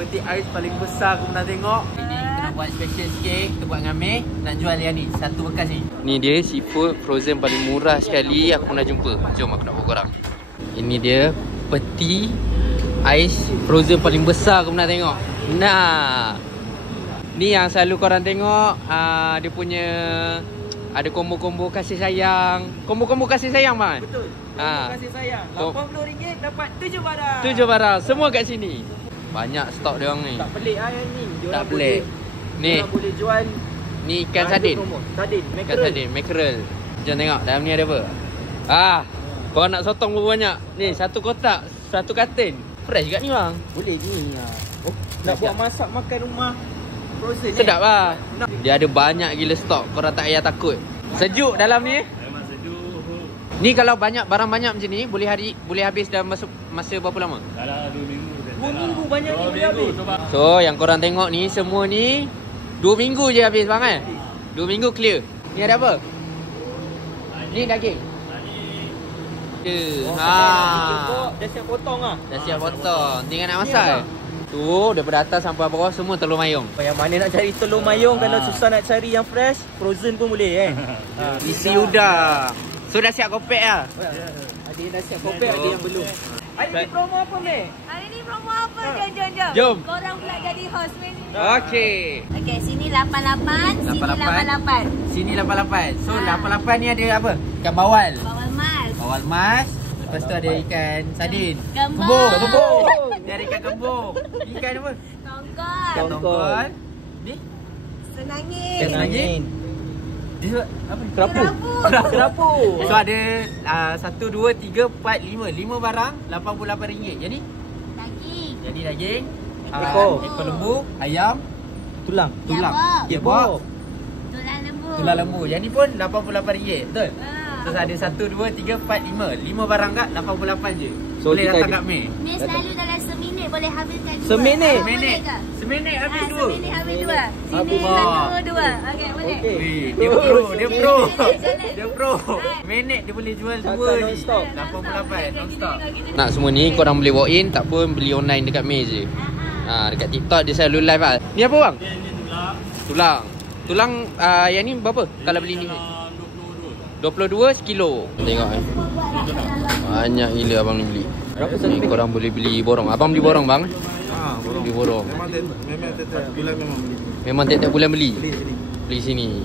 peti ais paling besar aku pernah tengok. Ini kita nak buat special sikit. Kita buat dengan Mei. Nak jual yang ni. Satu bekas ni. Ni dia seafood frozen paling murah sekali aku pernah jumpa. Jom aku nak bawa korang. Ini dia peti ais frozen paling besar aku pernah tengok. Nah, ni yang selalu korang tengok. Dia punya ada combo-combo kasih sayang. Combo-combo kasih sayang bang. Betul. Combo kasih sayang. RM80 dapat 7 barang. 7 barang. Semua kat sini. Banyak stok dia orang ni. Tak pelik yang ni. Tak pelik. Ni Diorang boleh jual. Ni ikan sardin. Sardin, Ikan mackerel. sardin, mackerel. Jom tengok dalam ni ada apa. Korang nak sotong berapa banyak? Ni satu kotak, satu katin. Fresh kat ni bang. Boleh ni. Oh, nak buat masak makan rumah frozen. Sedap lah. Dia ada banyak gila stok. Korang tak payah takut. Sejuk dalam ni. Memang sejuk. Ni kalau banyak barang banyak macam ni boleh habis dalam masa berapa lama? Dalam 2 minggu. 2 minggu banyak ni boleh habis. So yang korang tengok ni semua ni 2 minggu je habis bang kan? 2 minggu clear. Ni ada apa? Ni daging. Dah siap potong lah. Dah siap potong. Tinggal nak masak. Tu daripada atas sampai bawah semua telur mayung. Yang mana nak cari telur mayung kalau susah nak cari yang fresh, frozen pun boleh kan. Isi udang. So dah siap kopek lah. Ada yang dah siap kopek, ada yang belum. Hari ni promo apa Mei? Hari ni promo apa? Jom. Jom. Korang pula jadi host Mei. Okey. Okey, sini 88, sini 88. Sini 88. So 88 ni ada apa? Ikan bawal. Bawal mas. Bawal mas. Lepas tu ada ikan sardin. Gembong. Kembung. Dia ada ikan kembung. Ikan apa? Tongkol. Tongkol. Ni? Senangin. Senangin. Dia apa? Kerapu. So ada 1, 2, 3, 4, 5. 5 barang RM88. Jadi? Daging. Jadi daging. Ekor lembu. Ayam. Tulang. Tulang. Yabok. Tulang lembu. Tulang lembu. Yang ni pun RM88. Betul? Ah. Terus ada 1, 2, 3, 4, 5. 5 barang kat RM88 je. So, boleh kita datang kat Mei. Ni selalu dalam seminit boleh habiskan 2. Seminit? Boleh ke? Seminit habis 2. Seminit habis 2. Sini Habis 1, 2. Okey, boleh. Dia pro. Jalan. Dia pro. Minit dia boleh jual 2 Takkan ni. non-stop. 88 non-stop. Kita Nak semua ni korang boleh walk in, tak pun beli online dekat Mei je. Dekat TikTok dia selalu live lah. Ni apa bang? Ini tulang. Tulang. Tulang yang ni berapa kalau beli ni? 22 sekilo. Tengok banyak gila abang ni beli. Ni korang boleh beli borong. Abang beli borong bang? Borong. Beli borong. Memang tiap bulan memang beli. Memang tiap-tiap bulan beli? Beli sini.